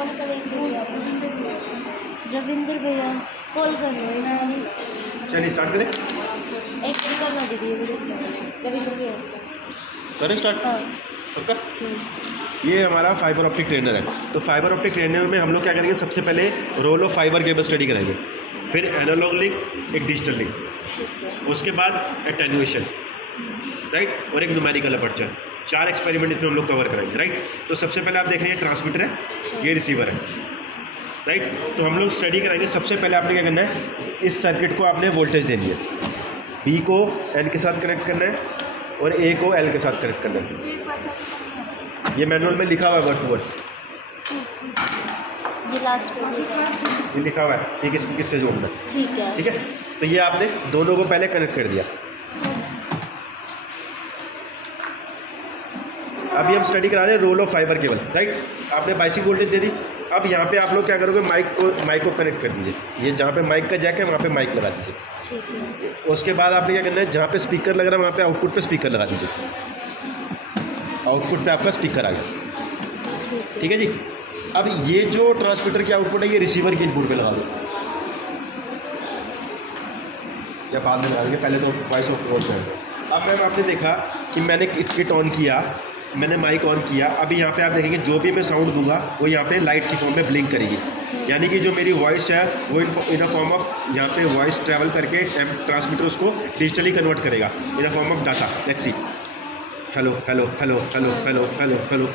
Phone करेंगे रविंद्र भैया call कर रहे हैं। चलिए स्टार्ट करें। एक बार करना दीजिए रविंद्र भैया करें स्टार्ट। हाँ पक्का। ये हमारा फाइबर ऑप्टिक ट्रेनर है। तो फाइबर ऑप्टिक ट्रेनर में हम लोग क्या करेंगे, सबसे पहले role of fibre cable study करेंगे, फिर एनालॉग लिंक, एक डिजिटल लिंक, उसके बाद एटेन्यूएशन, राइट, और एक न्यूमेरिकल अपर्चर। 4 एक्सपेरिमेंट इसमें हम लोग कवर करेंगे, राइट। तो सबसे पहले आप देख रहे हैं ट्रांसमीटर है, ये रिसीवर है, राइट। तो हम लोग स्टडी कराएंगे। सबसे पहले आपने क्या करना है, इस सर्किट को आपने वोल्टेज देनी है, बी को एन के साथ कनेक्ट करना है और ए को एल के साथ कनेक्ट करना है। ये मैनुअल में लिखा हुआ है वर्ड टू वर्ड, ये लास्ट ये लिखा हुआ है ये किसको किससे जोड़ना है, ठीक है। ठीक है। तो ये आपने दोनों को पहले कनेक्ट कर दिया। अभी हम स्टडी करा रहे हैं role of fibre cable, right. आपने बाइसिंग वोल्टेज दे दी। अब यहाँ पे आप लोग क्या करोगे, माइक को कनेक्ट कर दीजिए। ये जहाँ पे माइक का जैक है वहाँ पे माइक लगा दीजिए, ठीक है। उसके बाद आपने क्या करना है, जहाँ पे स्पीकर लग रहा है वहाँ पे आउटपुट पे स्पीकर लगा दीजिए। आउटपुट पे आपका स्पीकर आ गया, ठीक है जी। अब ये जो ट्रांसमीटर की आउटपुट है ये रिसीवर की इनपुट पे लगा दो, या बाद में लगाएंगे, पहले तो वॉइस ऑफ कोड कर दो। अब मैम आपने देखा कि मैंने किट ऑन किया, मैंने माइक ऑन किया। अभी यहाँ पे आप देखेंगे जो भी मैं साउंड दूंगा वो यहाँ पे लाइट की फॉर्म में ब्लिंक करेगी, यानी कि जो मेरी वॉइस है वो इन अ फॉर्म ऑफ, यहाँ पे वॉइस ट्रैवल करके ट्रांसमीटर उसको डिजिटली कन्वर्ट करेगा in a form of data. Let's see, hello hello hello hello hello hello hello,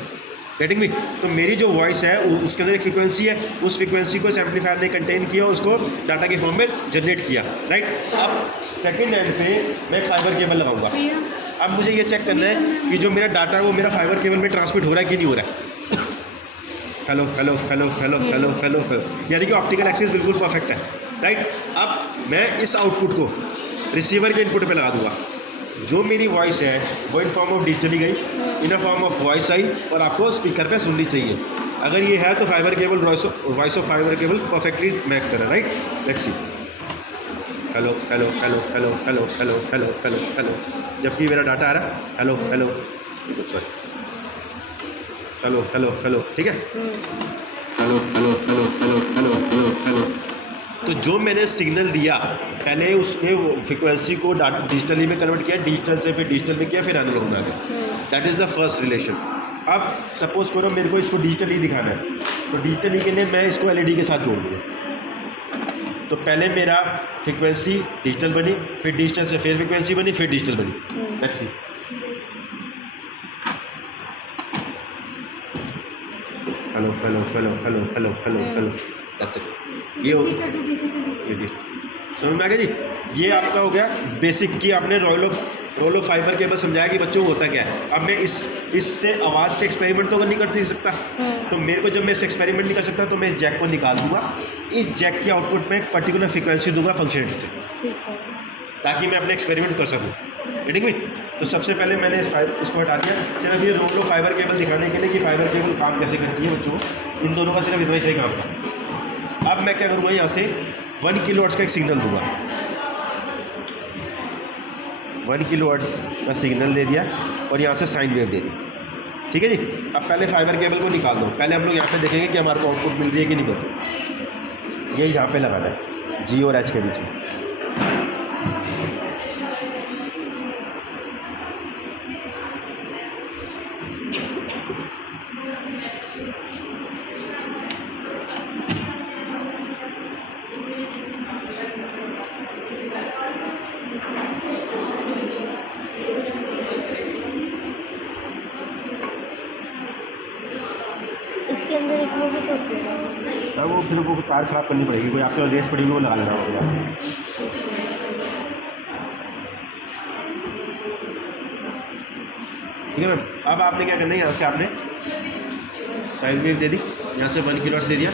getting me. तो मेरी जो वॉइस है उसके अंदर एक फ्रिक्वेंसी है, उस फ्रिक्वेंसी को इस एम्पलीफायर ने कंटेन किया और उसको डाटा के फॉर्म में जनरेट किया, राइट। अब सेकंड एंड पे मैं फाइबर केबल लगाऊंगा। अब मुझे ये चेक करना है कि जो मेरा डाटा है वो मेरा फाइबर केबल में ट्रांसमिट हो रहा है कि नहीं हो रहा है। Hello hello hello hello hello hello hello, यानी कि ऑप्टिकल एक्सिस बिल्कुल परफेक्ट है, राइट। अब मैं इस आउटपुट को रिसीवर के इनपुट पे लगा दूंगा। जो मेरी वॉइस है वो इन फॉर्म ऑफ डिजिटली गई, in a form of voice आई और आपको स्पीकर पे सुननी चाहिए। अगर ये है तो fibre cable voice of fibre cable perfectly match कर रहा है, right. Let's see, hello hello hello hello hello hello hello hello hello, जबकि मेरा डाटा आ रहा है hello hello, sorry, hello hello hello, ठीक है, hello hello hello hello hello hello hello. तो जो मैंने सिग्नल दिया पहले उसने वो फ्रिक्वेंसी को डिजिटली में कन्वर्ट किया, डिजिटल से फिर डिजिटल में किया, फिर एनालॉग में आ गया। That is the first relation. अब सपोज करो मेरे को इसको डिजिटली दिखाना है, तो डिजिटली के लिए मैं इसको एलईडी के साथ जोड़ दूँगा। तो पहले मेरा फ्रिक्वेंसी डिजिटल बनी, फिर डिजिटल से फिर फ्रिक्वेंसी बनी, फिर डिजिटल बनी। Let's see, hello hello hello hello hello hello hello, that's it. ये समझ में आ गया जी। ये आपका हो गया बेसिक की आपने रोल ऑफ फाइबर केबल समझाया कि बच्चों को होता क्या है। अब मैं इससे आवाज़ से एक्सपेरिमेंट तो नहीं कर सकता, तो मेरे को जब मैं इससे एक्सपेरिमेंट नहीं कर सकता तो मैं इस जैक को निकाल दूंगा, इस जैक की आउटपुट में एक पर्टिकुलर फ्रिक्वेंसी दूंगा फंक्शनलिटी से, ताकि मैं अपने एक्सपेरिमेंट कर सकूँ, ठीक है। तो सबसे पहले मैंने इसको हटा दिया, सिर्फ ये रोल ऑफ फाइबर केबल दिखाने के लिए कि फाइबर केबल काम कैसे करती है बच्चों को, इन दोनों का सिर्फ इतना ही सही काम था। अब मैं क्या करूँगा, यहाँ से 1 किलोवाट्स का एक सिग्नल दूंगा, 1 किलोवाट्स का सिग्नल दे दिया और यहाँ से साइन वेव दे दी, ठीक है जी। अब पहले फाइबर केबल को निकाल दो। पहले हम लोग यहाँ पे देखेंगे कि हमारे को आउटपुट मिल रही है कि नहीं मिल रही। ये यहाँ पे लगाना है जी और एच के बीच में। इसके अंदर एक वो भी तो होती है। अब वो फिर वो तार खराब करनी पड़ेगी, कोई आपके रेस पड़ी हुई वो लगा लेना होगा। ठीक है मैम। अब आपने क्या करना है, यहाँ से आपने साइन वेव दे दी, यहाँ से 1 किलोवाट दे दिया।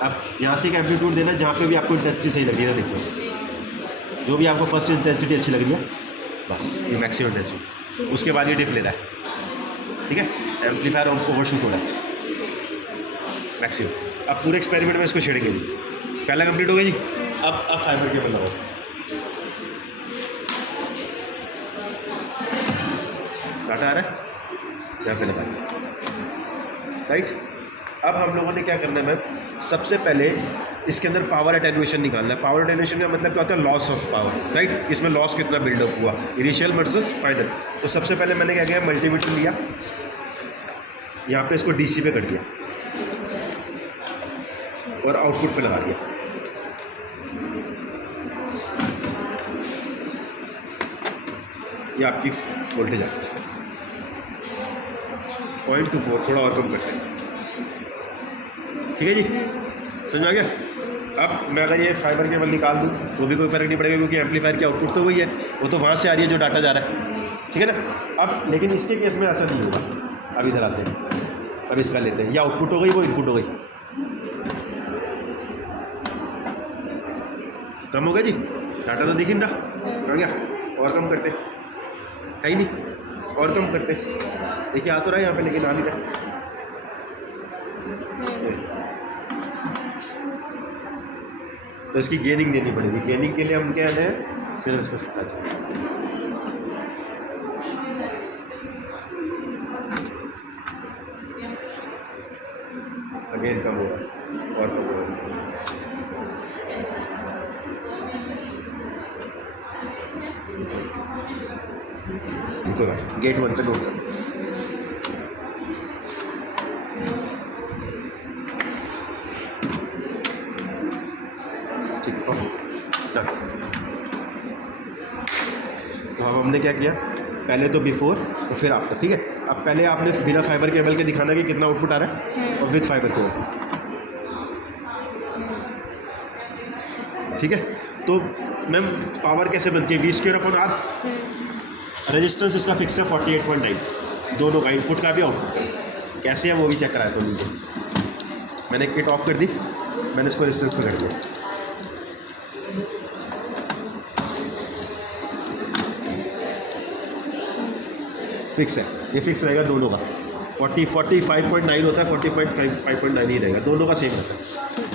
अब यहाँ से एक एम्पलीट्यूड देना जहाँ पे भी आपको इंटेंसिटी सही लग रही है। देखो जो भी आपको फर्स्ट इंटेंसिटी अच्छी लग रही है, बस ये मैक्सिमम इंटेंसिटी, उसके बाद ये डिप लेना है, ठीक है। एम्पलीफायर ओवरशूट हो रहा है मैक्सिमम। अब पूरे एक्सपेरिमेंट में इसको छेड़ेंगे जी। पहला कंप्लीट हो गया जी। अब फाइबर केबल लगाओ। डाटा आ रहा है, यहाँ पे लगा दिया, राइट। अब हम लोगों ने क्या करना है मैम, सबसे पहले इसके अंदर पावर अटेन्यूएशन निकालना है। पावर अटेन्यूएशन का मतलब क्या होता है, लॉस ऑफ पावर, राइट। इसमें लॉस कितना बिल्डअप हुआ, इनिशियल वर्सेस फाइनल। तो सबसे पहले मैंने क्या किया, मल्टीमीटर लिया, यहाँ पे इसको डीसी पे कर दिया और आउटपुट पे लगा दिया। ये आपकी वोल्टेज आ गई 0.24, थोड़ा और कम करते हैं, ठीक है जी, समझ में आ गया। अब मैं अगर ये फाइबर केबल निकाल दूँ तो भी कोई फ़र्क नहीं पड़ेगा, क्योंकि एम्पलीफायर की आउटपुट तो वही है, वो तो वहाँ से आ रही है जो डाटा जा रहा है, ठीक है ना। अब लेकिन इसके केस में ऐसा नहीं होगा। अब इधर आते हैं, अब इसका लेते हैं, ये आउटपुट हो गई, वो इनपुट हो गई, कम हो गया जी, डाटा तो दिख रहा आ गया। और कम करते, है ही नहीं, और कम करते, देखिए आ तो रहा है यहाँ पे, लेकिन आ नहीं रहा। तो इसकी गेनिंग देनी पड़ेगी। गेनिंग के लिए हम क्या है, सिर्फ इसको साथ अगेन कम होगा और कम होगा। गेट 1 पे नोट कर, ठीक है। तो अब हमने क्या किया, पहले तो बिफोर और फिर आफ्टर, ठीक है। अब पहले आपने बिना फाइबर केबल के दिखाना कि कितना आउटपुट आ रहा है, और विद फाइबर केबल, ठीक है। तो मैम पावर कैसे बनती है, V²/R। रेजिस्टेंस इसका फिक्स है 48.9, दोनों का, इनपुट का भी आउटपुट का। कैसे है वो भी चेक कराया तो नीचे मैंने किट ऑफ कर दी, मैंने इसको रेजिस्टेंस पे कर दिया, फिक्स है, ये फिक्स रहेगा दोनों का। 45.9 होता है, 40.5.9 ही रहेगा, दोनों का सेम रहता है।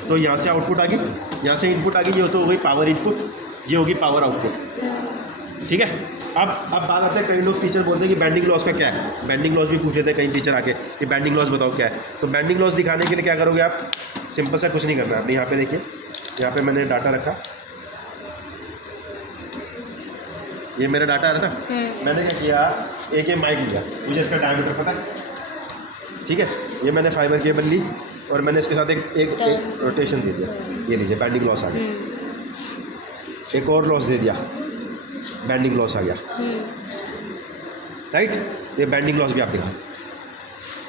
तो यहाँ से आउटपुट आ गई, यहाँ से इनपुट आ गई, ये तो हो गई पावर इनपुट, ये होगी पावर आउटपुट, ठीक है। अब बात आते हैं, कई लोग टीचर बोलते हैं कि बैंडिंग लॉस का क्या है, बैंडिंग लॉस भी पूछ लेते हैं कई टीचर आके कि बैंडिंग लॉस बताओ क्या है। तो बैंडिंग लॉस दिखाने के लिए क्या करोगे आप, सिंपल सा कुछ नहीं करना है। आपने यहाँ पे देखिए, यहाँ पे मैंने डाटा रखा, ये मेरा डाटा आ रहा था, मैंने क्या किया, एक ये माइक लिया, मुझे इसका डायमीटर पता है, ठीक है। ये मैंने फाइबर केबल ली और मैंने इसके साथ एक रोटेशन दे दिया, ये लीजिए बैंडिंग लॉस आ गया। एक और लॉस दे दिया, बैंडिंग लॉस आ गया, राइट। ये बैंडिंग लॉस भी आप दिखा सकते।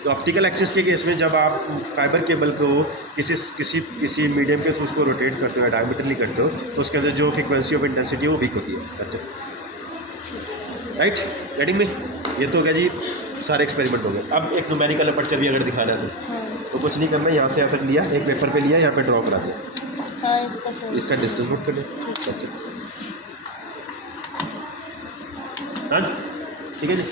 तो ऑप्टिकल एक्सिस के केस में जब आप फाइबर केबल को किसी मीडियम के थ्रू उसको रोटेट करते हो या डायमीटरली करते हो, तो उसके अंदर जो फ्रीक्वेंसी ऑफ इंटेंसिटी है वो वीक होती है, अच्छा, राइट। गेटिंग में, ये तो क्या जी, सारे एक्सपेरिमेंट हो गए। अब एक न्यूमेरिकल अपर्चर भी अगर दिखाना है तो कुछ नहीं करना, यहाँ से यहाँ तक लिया, एक पेपर पे लिया, यहाँ पे ड्रॉ करा दिया, हाँ, इसका डिस्टेंस नोट कर लिया, हाँ ठीक है जी।